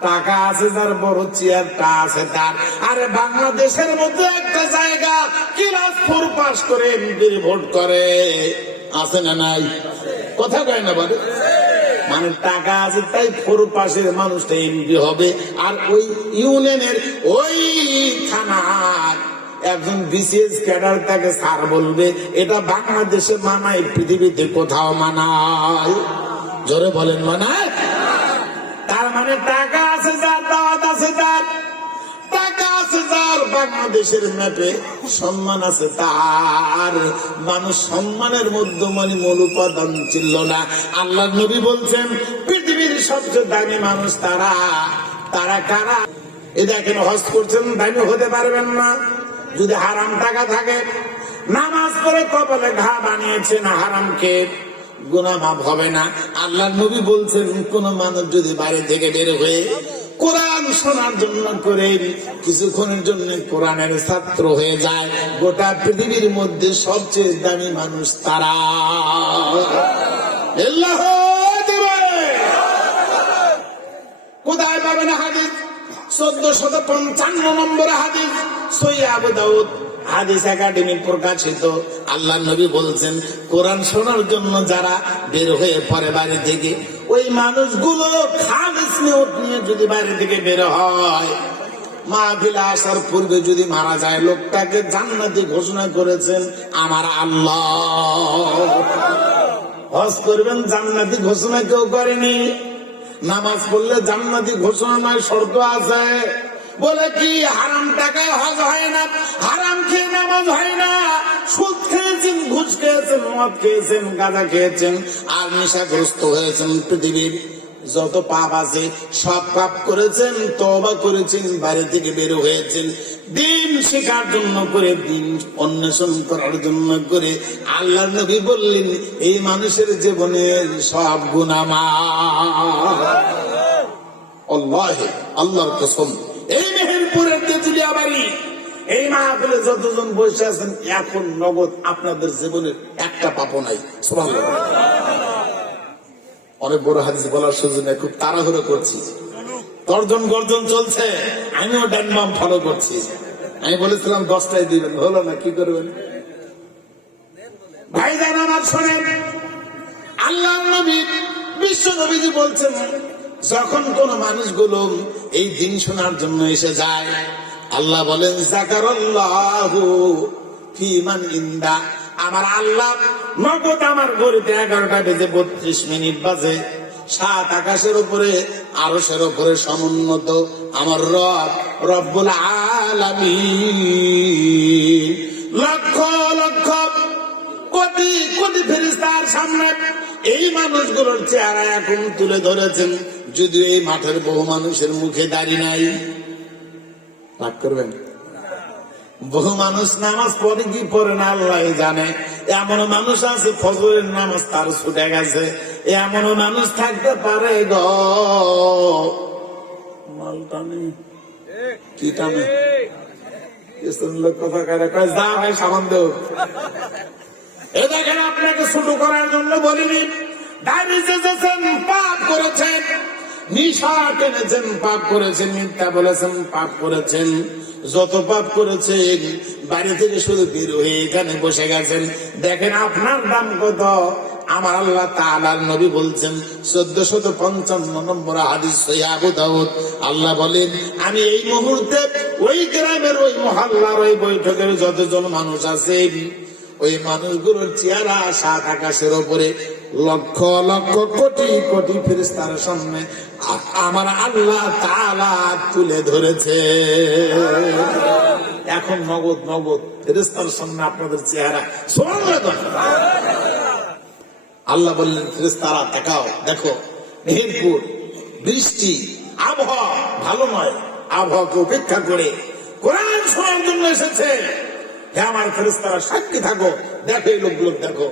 টাকা আছে আছে বাংলাদেশের মধ্যে একটা জায়গা করে ভোট করে? আছে মানে তাই ফোর পাশের মানুষটা এমপি হবে। আর ওই ইউনিয়নের ওই থানার একজন বিসিএস ক্যাডার তাকে স্যার বলবে, এটা বাংলাদেশে মানায়, পৃথিবীতে কোথাও মানায়। জোরে বলেন মানায়? ম্যাপে সম্মান আছে তার। মানুষ সম্মানের মানে মূল উপাদান ছিল না। আল্লাহ নবী বলছেন, পৃথিবীর সবচেয়ে দামি মানুষ তারা। তারা কারা? এ দেখেন, হজ করছেন, দামি হতে পারবেন না। যদি হারাম টাকা থাকে, নামাজ পড়ে কপালে ঘা বানিয়েছেন হারামকে গুনা মাফ হবে না। আল্লাহ নবী বলছেন, কোন মানুষ যদি বাড়ি থেকে বের হয়ে কোরআন শোনার জন্য করে, কিছুক্ষণের জন্য কোরআনের ছাত্র হয়ে যায়, গোটা পৃথিবীর মধ্যে সবচেয়ে দামি মানুষ তারা। কোথায় পাবেন হাদিস? চোদ্দ শত পঞ্চান্ন নম্বর হাদিস সই আবু দাউদ। হাদিস একাডেমি প্রকাশিত। আল্লাহ নবী বলছেন, কোরআন শোনার জন্য যারা বের হয়ে পরে বাড়ি থেকে, ওই মানুষগুলো খালিস নিয়ে যদি বাড়ি থেকে বের হয়, মাহফিলে আসার পূর্বে যদি মারা যায়, লোকটাকে জান্নাতি ঘোষণা করেছেন, আমার আল্লাহ। হজ করবেন, জান্নাতি ঘোষণা কেউ করেনি। নামাজ পড়লে জান্নাতি ঘোষণা নয় শর্ত আছে। বলে কি, হারাম টাকায় হজ হয় না, হারাম খেয়ে নামাজ হয় না। সুদ খেয়েছেন, ঘুষ খেয়েছেন, মদ খেয়েছেন, গাঁজা খেয়েছেন, আর নেশাগ্রস্ত হয়েছেন পৃথিবীর যত পাপ আছে, সব পাপ করেছেন তবা করেছেন, বাড়ি থেকে বের হয়েছেন। দিন শেখার জন্য করে, দিন অন্বেষণ করার জন্য করে, আল্লাহ নবী বললেন, এই মানুষের জীবনের সব গুণামা আল্লাহ, আল্লাহর কসম। এই মেহেরপুরের তেতুলিয়া বাড়ি এই মাহফিলে যতজন বসে আছেন, এখন নগদ আপনাদের জীবনের একটা পাপও নাই। অনেক বড় হাদিস বলার সুযোগ নেই, খুব তাড়াহুড়ো করছি। তর্জন গর্জন চলছে, আমিও ড্যানমাম ফলো করছি। আমি বলেছিলাম, দশটায় দিবেন, হলো না, কি করবেন? ভাইজান আমার শোনেন আল্লাহ নবী, বিশ্ব নবীজি বলছেন যখন কোন মানুষগুলো এই দিন শোনার জন্য এসে যায়, আল্লাহ বলেন ফিমান ইন্দা। আমার আল্লাহ নগদ আমার ঘড়িতে এগারোটা বেজে বত্রিশ মিনিট বাজে। সাত আকাশের উপরে, আরশের উপরে সমুন্নত আমার রব, রব্বুল আলামিন। লক্ষ লক্ষ কোটি কোটি ফেরিস্তার সামনে এই মানুষগুলোর চেহারা এখন তুলে ধরেছেন, যদিও এই মাঠের বহু মানুষের মুখে দাড়ি নাই। রাগ করবেন? বহু মানুষ নামাজ পড়ে কি পড়ে না, আল্লাহ জানে। এমন মানুষ আছে, ফজরের নামাজ তার ছুটে গেছে। এমন মানুষ থাকতে পারে গ। মাল টানে। কি টানে? কথা কয় কয়, যা ভাই সামান দেও। এ দেখেন আপনাকে ছোট করার জন্য বলিনি। চেঁচেছেন পাপ করেছেন, নিশা টেনেছেন পাপ করেছেন, মিথ্যা বলেছেন পাপ করেছেন। যত পাপ করেছেন, বাড়ি থেকে শুধু বের হয়ে এখানে বসে গেছেন। দেখেন আপনার দাম কত? আমার আল্লাহ তাআলার নবী বলছেন চোদ্দ শত পঞ্চান্ন নম্বর হাদিস দাউদ। আল্লাহ বলেন, আমি এই মুহূর্তে ওই গ্রামের ওই মহল্লার ওই বৈঠকের যতজন মানুষ আছে ওই মানুষগুলোর চেহারা সাত আকাশের ওপরে লক্ষ লক্ষ কোটি কোটি ফেরেস্তার সামনে আমার আল্লাহ তাআলা তুলে ধরেছে। এখন নগদ নগদ ফেরেস্তার সামনে আপনাদের চেহারা। আল্লাহ বললেন ফেরেস্তারা দেখাও দেখো, মেহেরপুর, বৃষ্টি, আবহাওয়া ভালো নয়। আবহাওয়াকে উপেক্ষা করে কোরআন শোনার জন্য এসেছে। হে আমার ফেরেস্তারা সাক্ষী থাকো দেখো এই লোকগুলো দেখো।